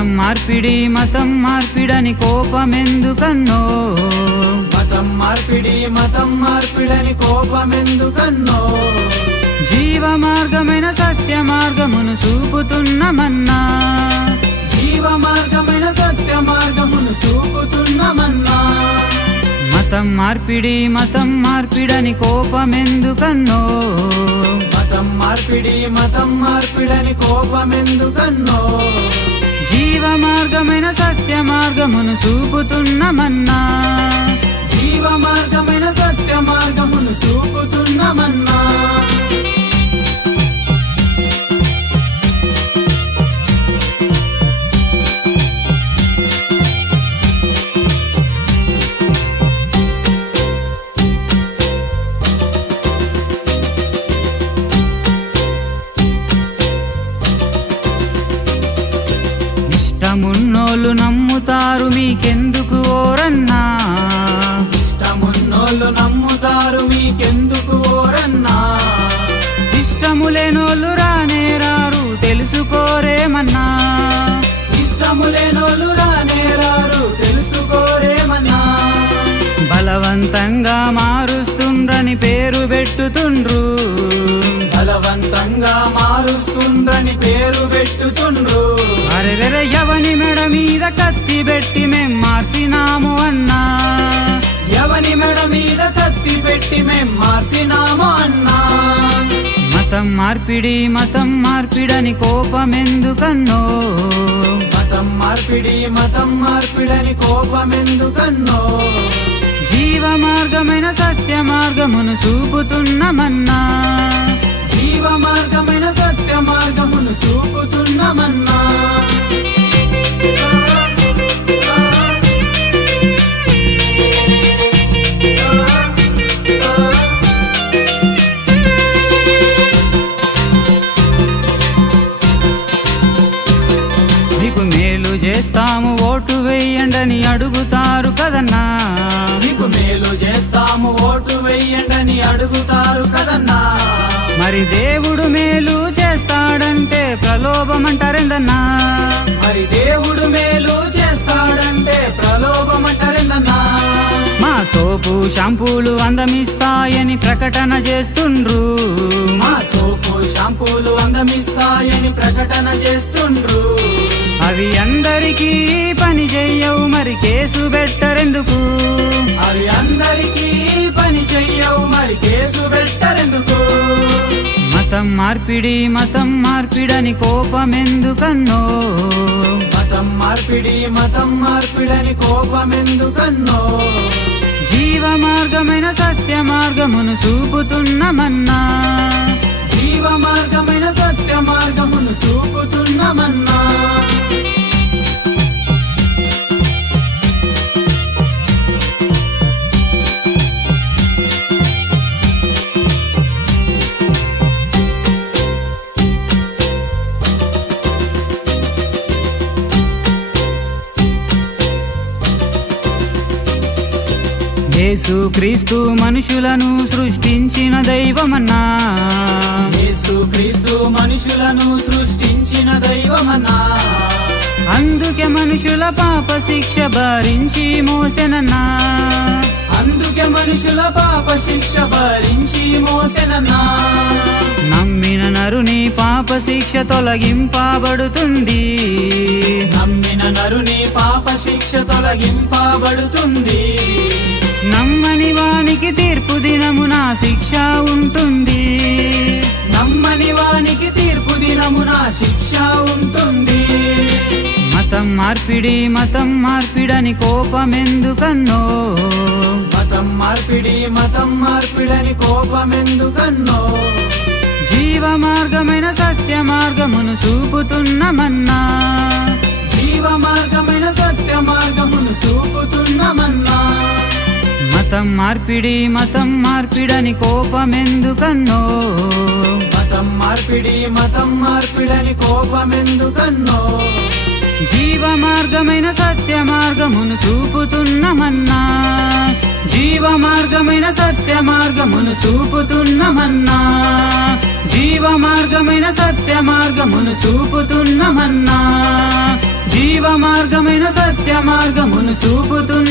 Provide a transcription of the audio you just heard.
మార్పిడి మతం మార్పిడని కోపమెందుకన్నో? మతం మార్పిడి మతం మార్పిడని కోపమెందుకన్నో? జీవ మార్గమైన సత్య మార్గమును చూపుతున్నమన్నా? జీవ మార్గమైన సత్య మార్గమును చూపుతున్నమన్నా? మతం మార్పిడి మతం మార్పిడని కోపమెందుకన్నో? మతం మార్పిడి మతం మార్పిడని కోపమెందుకన్నో? జీవ మార్గమైన సత్య మార్గమును చూపుతున్నమన్నా. జీవ మార్గమైన సత్య మార్గమును చూపుతున్నమన్నా. తెలుసుకోరేమన్నా? ఇష్టము లేనోళ్ళు రానేరారు తెలుసుకోరేమన్నా? బలవంతంగా మారుస్తుండ్రని పేరు పెట్టుతుండ్రు. బలవంతంగా మారుస్తుండ్రని పేరు పెట్టుతుండ్రు. అరెరెర ఎవని మెడ మీద కత్తి పెట్టి మేం మార్చినాము అన్నా. ఎవని మెడ మీద కత్తి పెట్టి మేం మార్చినాము అన్నా. మతం మార్పిడి మతం మార్పిడని కోపమెందుకన్నో? మతం మార్పిడి మతం మార్పిడని కోపమెందుకన్నో? జీవ మార్గమైన సత్య మార్గమును చూపుతున్నమన్నా? జీవ మార్గమైన సత్య మార్గమును చూపుతున్నమన్నా? వేయండని అడుగుతారు కదన్నా. మీకు మేలు చేస్తాము ఓటు వెయ్యండని అడుగుతారు కదన్నా. మరి దేవుడు మేలు చేస్తాడంటే ప్రలోభమంటారెందన్నా? మరి దేవుడు మేలు చేస్తాడంటే ప్రలోభమంటారేందన్నా? మా సోపు షాంపూలు అందమిస్తాయని ప్రకటన చేస్తుండ్రు. మా సోపు షాంపూలు అందమిస్తాయని ప్రకటన చేస్తుండ్రు. అవి అందరికీ పని చెయ్యవు మరి కేసు పెట్టరెందుకు? అవి అందరికీ పని చెయ్యవు మరి కేసు పెట్టరెందుకు? మతం మార్పిడి మతం మార్పిడని కోపమెందుకన్నో? మతం మార్పిడి మతం మార్పిడని కోపమెందుకన్నో? జీవ మార్గమైన సత్య మార్గమును చూపుతున్నమన్నా? జీవ మార్గమైన సత్య మార్గమును చూపుతున్నమన్నా? యేసు క్రీస్తు మనుషులను సృష్టించిన దైవమన్నా. యేసు క్రీస్తు మనుషులను సృష్టించిన దైవమన్నా. అందుకే మనుషుల పాప శిక్ష భరించి మోసెనన్నా. అందుకే మనుషుల పాప శిక్ష భరించి మోసెనన్నా. నమ్మిన నరుని పాప శిక్ష తొలగింపబడుతుంది. నమ్మిన నరుని పాప శిక్ష తొలగింపబడుతుంది. నమ్మని వానికి తీర్పు దినమున శిక్ష ఉంటుంది. నమ్మని వానికి తీర్పు దినమున శిక్ష ఉంటుంది. మతం మార్పిడి మతం మార్పిడని కోపమెందుకన్నో? మతం మార్పిడి మతం మార్పిడని కోపమెందుకన్నో? జీవ మార్గమైన సత్య మార్గమును చూపుతున్నమన్నా? జీవ మార్గమైన సత్య మార్గమును చూపుతున్నమన్నా? మతం మార్పిడి మతం మార్పిడని కోపమెందుకన్నో? మతం మార్పిడి మతం మార్పిడని కోపమెందుకన్నో? జీవ మార్గమైన సత్య మార్గమును చూపుతున్నమన్నా? జీవ మార్గమైన సత్య మార్గమును చూపుతున్నమన్నా? జీవ మార్గమైన సత్య మార్గమును చూపుతున్నమన్నా? జీవ మార్గమైన సత్య మార్గమును చూపుతున్నమన్నా